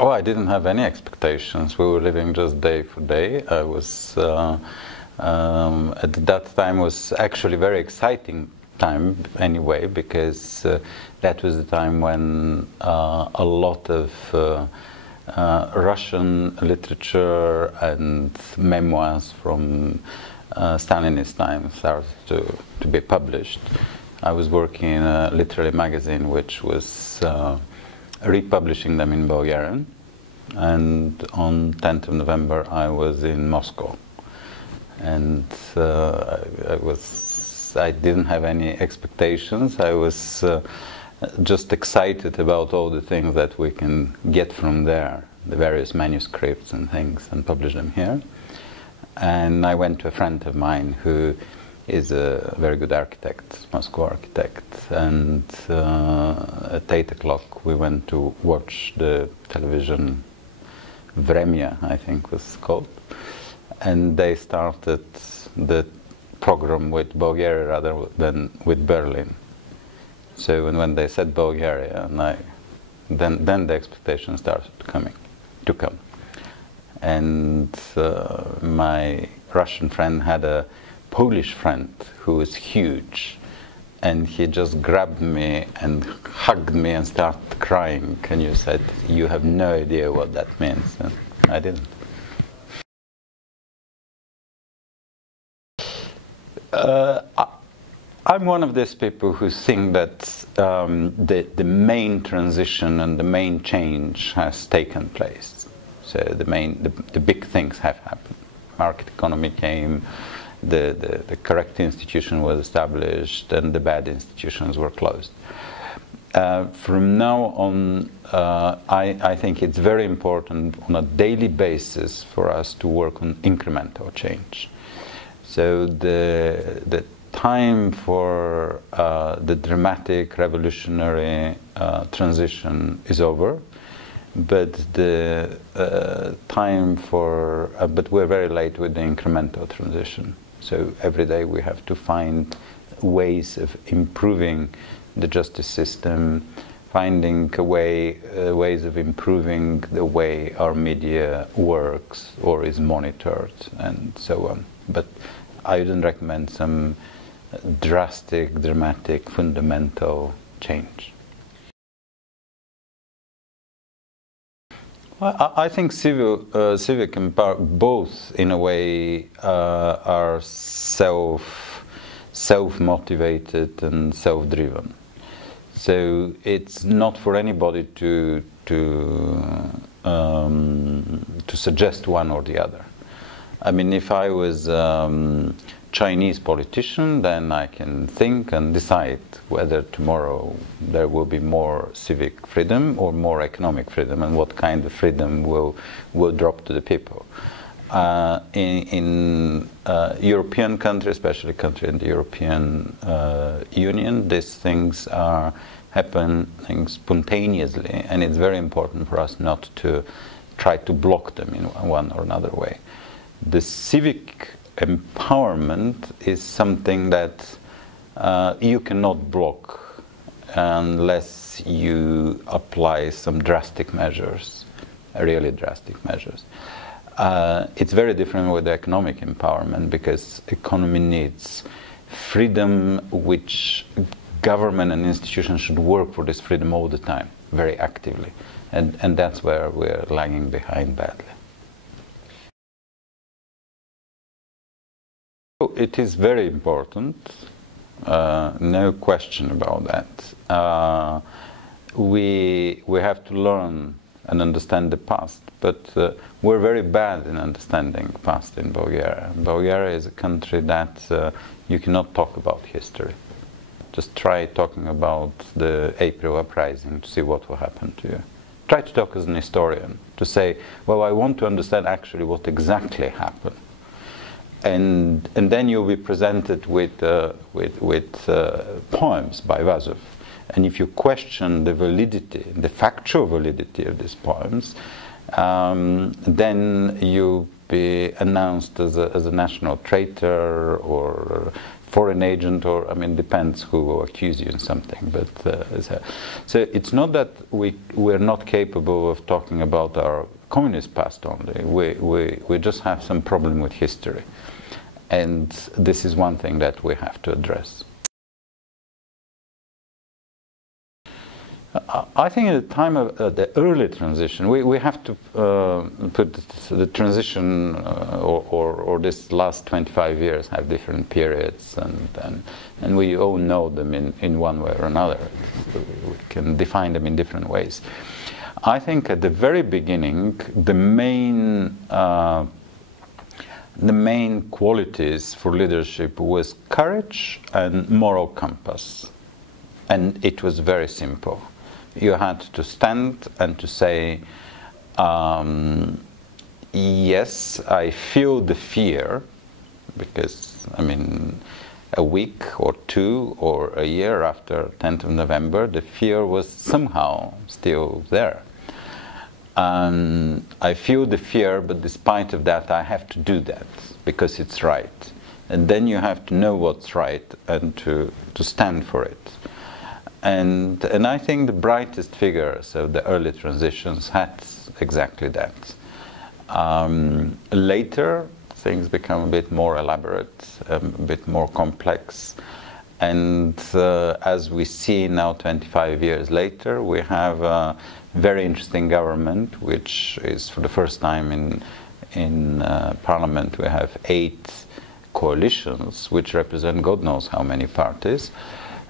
Oh, I didn't have any expectations. We were living just day for day. I was at that time was actually a very exciting time anyway, because that was the time when a lot of Russian literature and memoirs from Stalinist times started to be published. I was working in a literary magazine which was republishing them in Bulgarian, and on 10th of November I was in Moscow, and I didn't have any expectations. I was just excited about all the things that we can get from there, the various manuscripts and things, and publish them here. And I went to a friend of mine who is a very good architect, Moscow architect, and at 8 o'clock we went to watch the television, Vremya, I think was called, and they started the program with Bulgaria rather than with Berlin. So when they said Bulgaria, and then the expectations started to come. And my Russian friend had a Polish friend who was huge, and he just grabbed me and hugged me and started crying, and you said, "You have no idea what that means," and I didn't. I'm one of these people who think that the main transition and the main change has taken place. So the big things have happened. Market economy came, the correct institution was established, and the bad institutions were closed. From now on, I think it's very important on a daily basis for us to work on incremental change. So the time for the dramatic revolutionary transition is over, but the time for but we're very late with the incremental transition. So every day we have to find ways of improving the justice system, finding ways of improving the way our media works or is monitored, and so on. But I wouldn't recommend some drastic, dramatic, fundamental change. Well, I think civic and both, in a way, are self-motivated and self-driven. So it's not for anybody to suggest one or the other. I mean, if I was Chinese politician, then I can think and decide whether tomorrow there will be more civic freedom or more economic freedom, and what kind of freedom will drop to the people. In European countries, especially countries in the European Union, these things are happening spontaneously, and it's very important for us not to try to block them in one or another way. The civic empowerment is something that you cannot block unless you apply some drastic measures, really drastic measures. It's very different with the economic empowerment, because economy needs freedom, which government and institutions should work for this freedom all the time, very actively. And that's where we're lagging behind badly. It is very important, no question about that. We have to learn and understand the past, but we're very bad in understanding past in Bulgaria. Bulgaria is a country that you cannot talk about history. Just try talking about the April uprising to see what will happen to you. Try to talk as an historian, to say, well, I want to understand actually what exactly happened. And then you'll be presented with poems by Vazov. And if you question the validity, the factual validity of these poems, then you'll be announced as a national traitor or foreign agent, or I mean, depends who will accuse you in something. But so it's not that we're not capable of talking about our communist past only. We just have some problem with history, and this is one thing that we have to address. I think at the time of the early transition, we have to put the transition or this last 25 years have different periods, and we all know them in one way or another. We can define them in different ways. I think at the very beginning, the main qualities for leadership was courage and moral compass, and it was very simple. You had to stand and to say, yes, I feel the fear, because, I mean, a week or two or a year after 10th of November, the fear was somehow still there. I feel the fear, but despite of that, I have to do that, because it's right. And then you have to know what's right and to stand for it. And I think the brightest figures of the early transitions had exactly that. Later, things become a bit more elaborate, a bit more complex. And as we see now, 25 years later, we have a very interesting government, which is for the first time in Parliament, we have 8 coalitions, which represent God knows how many parties.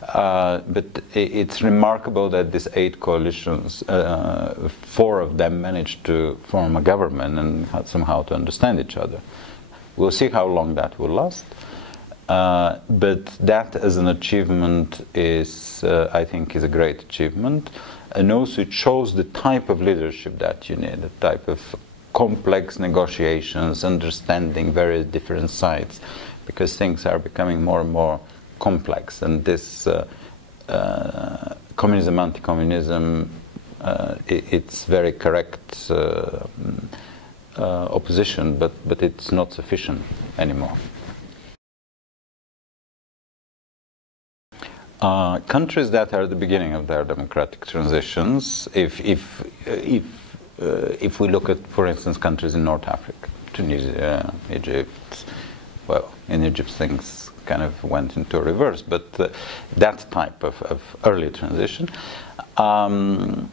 But it's remarkable that these 8 coalitions, 4 of them managed to form a government and somehow to understand each other. We'll see how long that will last. But that as an achievement is, I think, is a great achievement. And also it shows the type of leadership that you need, the type of complex negotiations, understanding various different sides, because things are becoming more and more complex, and this communism, anti-communism, it's very correct opposition, but it's not sufficient anymore. Countries that are at the beginning of their democratic transitions, if we look at, for instance, countries in North Africa, Tunisia, Egypt, well, in Egypt things kind of went into reverse, but that type of early transition. One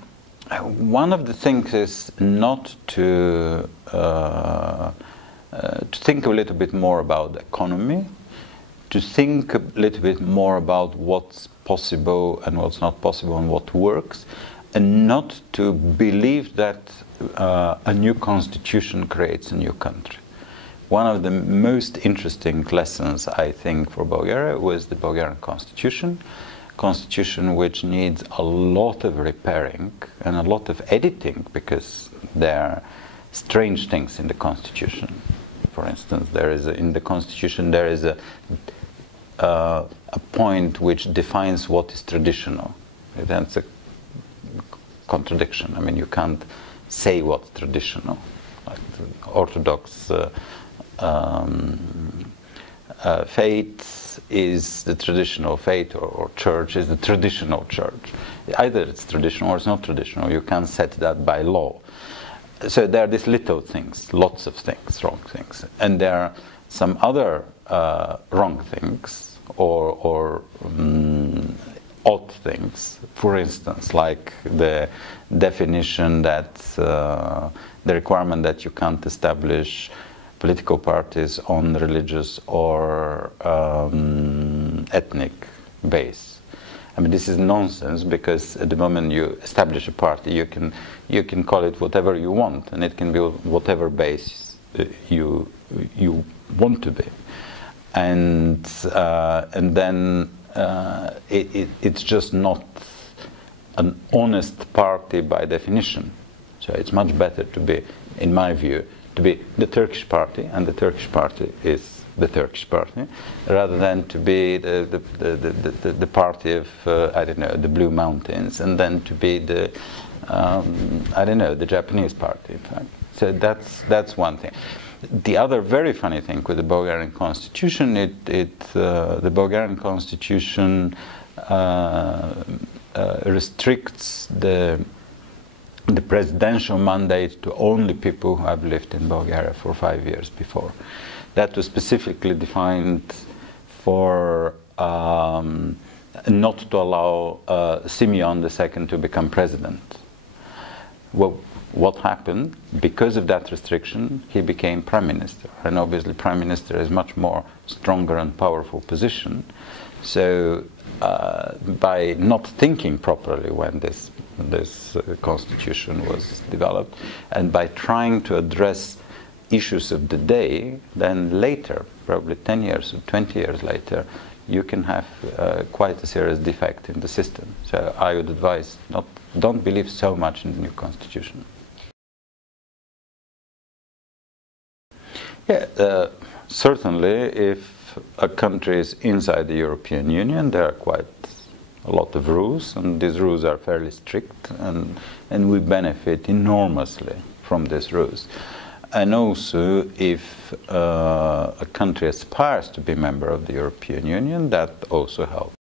of the things is not to think a little bit more about the economy, to think a little bit more about what's possible and what's not possible and what works, and not to believe that a new constitution creates a new country. One of the most interesting lessons, I think, for Bulgaria was the Bulgarian constitution which needs a lot of repairing and a lot of editing, because there are strange things in the constitution. For instance, in the constitution there is a point which defines what is traditional. That's a contradiction. I mean, you can't say what's traditional. Like the Orthodox faith is the traditional faith, or church is the traditional church. Either it's traditional or it's not traditional. You can't set that by law. So there are these little things, lots of things, wrong things. And there are some other wrong things or odd things. For instance, like the definition that the requirement that you can't establish political parties on religious or ethnic base. I mean, this is nonsense, because at the moment you establish a party, you can call it whatever you want, and it can be whatever base you want to be, and then it's just not an honest party by definition. So it's much better to be, in my view, to be the Turkish party, and the Turkish party is the Turkish party, rather than to be the party of I don't know, the Blue Mountains, and then to be the I don't know, the Japanese party, in fact. So that's one thing. the other very funny thing with the Bulgarian constitution, the Bulgarian constitution restricts the presidential mandate to only people who have lived in Bulgaria for 5 years before. That was specifically defined for not to allow Simeon II to become president. Well, what happened? Because of that restriction, he became prime minister. And obviously prime minister is much more stronger and powerful position. So by not thinking properly when this constitution was developed, and by trying to address issues of the day, then later, probably 10 years or 20 years later, you can have quite a serious defect in the system. So I would advise don't believe so much in the new constitution. Yeah, certainly if a country is inside the European Union, there are quite a lot of rules, and these rules are fairly strict, and we benefit enormously from these rules. And also, if a country aspires to be a member of the European Union, that also helps.